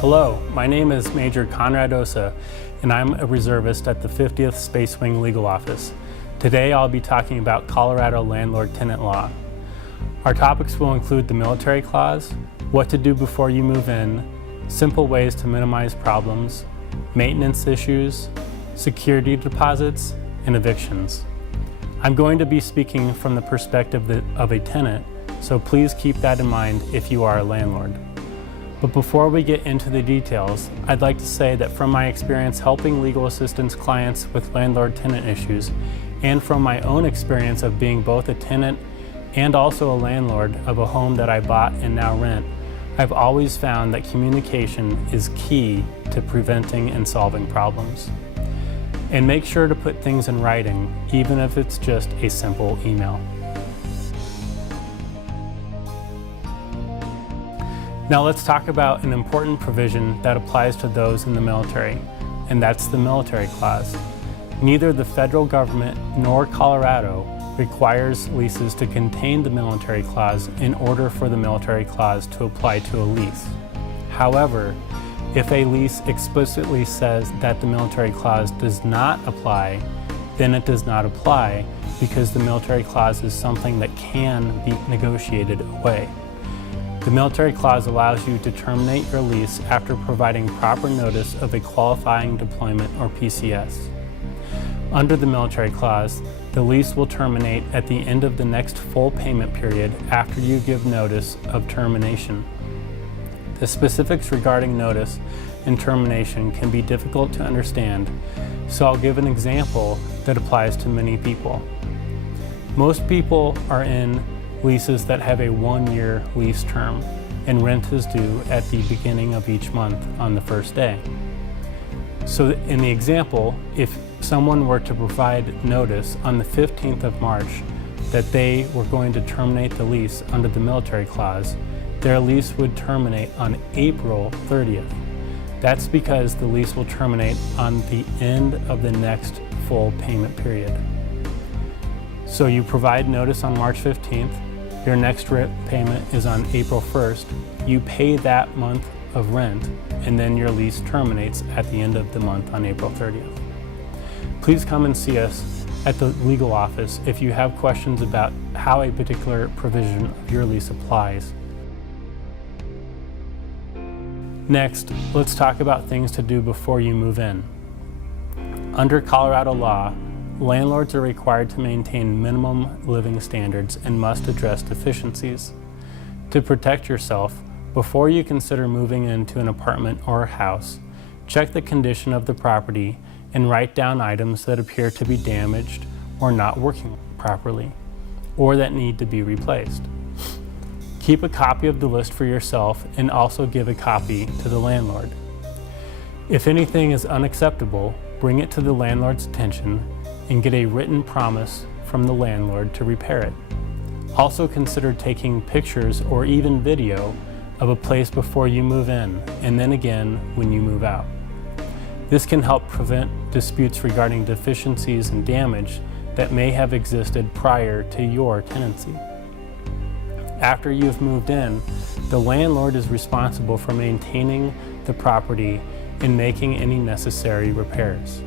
Hello, my name is Major Konrad Osa, and I'm a reservist at the 50th Space Wing Legal Office. Today I'll be talking about Colorado landlord-tenant law. Our topics will include the military clause, what to do before you move in, simple ways to minimize problems, maintenance issues, security deposits, and evictions. I'm going to be speaking from the perspective of a tenant, so please keep that in mind if you are a landlord. But before we get into the details, I'd like to say that from my experience helping legal assistance clients with landlord-tenant issues, and from my own experience of being both a tenant and also a landlord of a home that I bought and now rent, I've always found that communication is key to preventing and solving problems. And make sure to put things in writing, even if it's just a simple email. Now let's talk about an important provision that applies to those in the military, and that's the military clause. Neither the federal government nor Colorado requires leases to contain the military clause in order for the military clause to apply to a lease. However, if a lease explicitly says that the military clause does not apply, then it does not apply because the military clause is something that can be negotiated away. The military clause allows you to terminate your lease after providing proper notice of a qualifying deployment or PCS. Under the military clause, the lease will terminate at the end of the next full payment period after you give notice of termination. The specifics regarding notice and termination can be difficult to understand, so I'll give an example that applies to many people. Most people are in leases that have a 1-year lease term, and rent is due at the beginning of each month on the first day. So in the example, if someone were to provide notice on the 15th of March that they were going to terminate the lease under the military clause, their lease would terminate on April 30th. That's because the lease will terminate on the end of the next full payment period. So you provide notice on March 15th, your next rent payment is on April 1st, you pay that month of rent, and then your lease terminates at the end of the month on April 30th. Please come and see us at the legal office if you have questions about how a particular provision of your lease applies. Next, let's talk about things to do before you move in. Under Colorado law, landlords are required to maintain minimum living standards and must address deficiencies. To protect yourself, before you consider moving into an apartment or a house, check the condition of the property and write down items that appear to be damaged or not working properly, or that need to be replaced. Keep a copy of the list for yourself and also give a copy to the landlord. If anything is unacceptable, bring it to the landlord's attention and get a written promise from the landlord to repair it. Also consider taking pictures or even video of a place before you move in, and then again when you move out. This can help prevent disputes regarding deficiencies and damage that may have existed prior to your tenancy. After you've moved in, the landlord is responsible for maintaining the property and making any necessary repairs.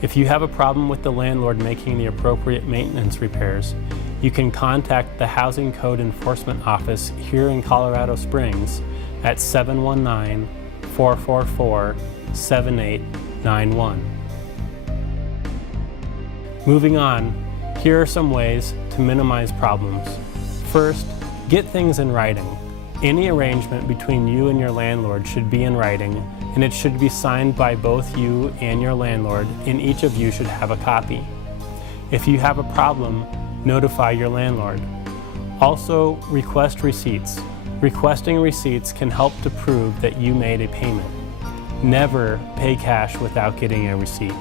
If you have a problem with the landlord making the appropriate maintenance repairs, you can contact the Housing Code Enforcement Office here in Colorado Springs at 719-444-7891. Moving on, here are some ways to minimize problems. First, get things in writing. Any arrangement between you and your landlord should be in writing, and it should be signed by both you and your landlord, and each of you should have a copy. If you have a problem, notify your landlord. Also, request receipts. Requesting receipts can help to prove that you made a payment. Never pay cash without getting a receipt.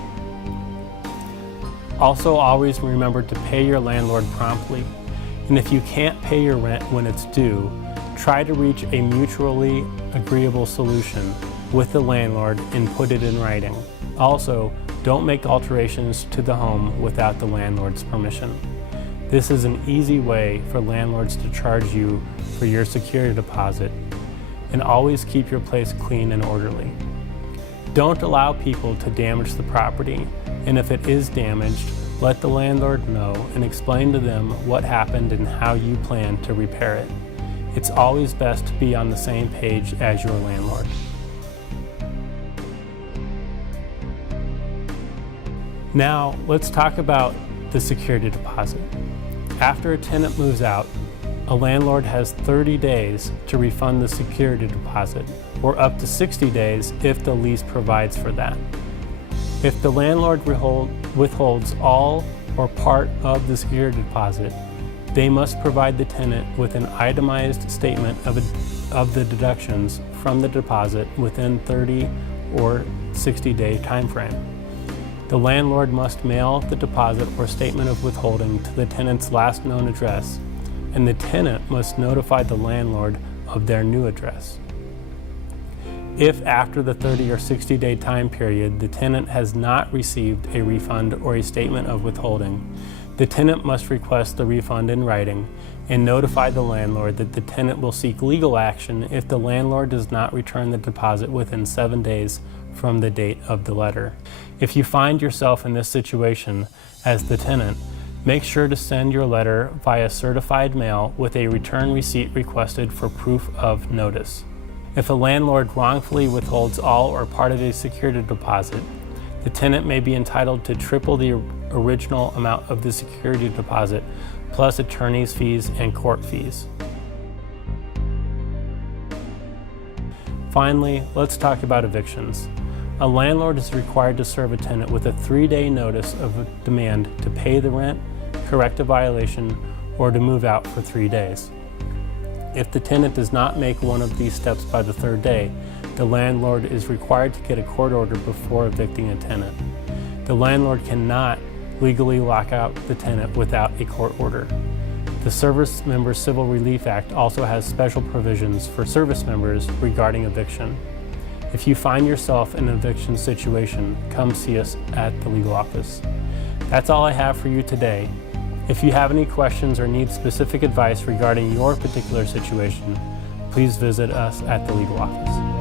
Also, always remember to pay your landlord promptly. And if you can't pay your rent when it's due, try to reach a mutually agreeable solution with the landlord and put it in writing. Also, don't make alterations to the home without the landlord's permission. This is an easy way for landlords to charge you for your security deposit and always keep your place clean and orderly. Don't allow people to damage the property, and if it is damaged, let the landlord know and explain to them what happened and how you plan to repair it. It's always best to be on the same page as your landlord. Now, let's talk about the security deposit. After a tenant moves out, a landlord has 30 days to refund the security deposit, or up to 60 days if the lease provides for that. If the landlord withholds all or part of the security deposit, they must provide the tenant with an itemized statement of the deductions from the deposit within 30 or 60-day time frame. The landlord must mail the deposit or statement of withholding to the tenant's last known address, and the tenant must notify the landlord of their new address. If after the 30 or 60-day time period the tenant has not received a refund or a statement of withholding, the tenant must request the refund in writing and notify the landlord that the tenant will seek legal action if the landlord does not return the deposit within 7 days from the date of the letter. If you find yourself in this situation as the tenant, make sure to send your letter via certified mail with a return receipt requested for proof of notice. If a landlord wrongfully withholds all or part of a security deposit, the tenant may be entitled to triple the original amount of the security deposit, plus attorney's fees and court fees. Finally, let's talk about evictions. A landlord is required to serve a tenant with a 3-day notice of a demand to pay the rent, correct a violation, or to move out for 3 days. If the tenant does not make one of these steps by the 3rd day, the landlord is required to get a court order before evicting a tenant. The landlord cannot legally lock out the tenant without a court order. The Service Members Civil Relief Act also has special provisions for service members regarding eviction. If you find yourself in an eviction situation, come see us at the legal office. That's all I have for you today. If you have any questions or need specific advice regarding your particular situation, please visit us at the legal office.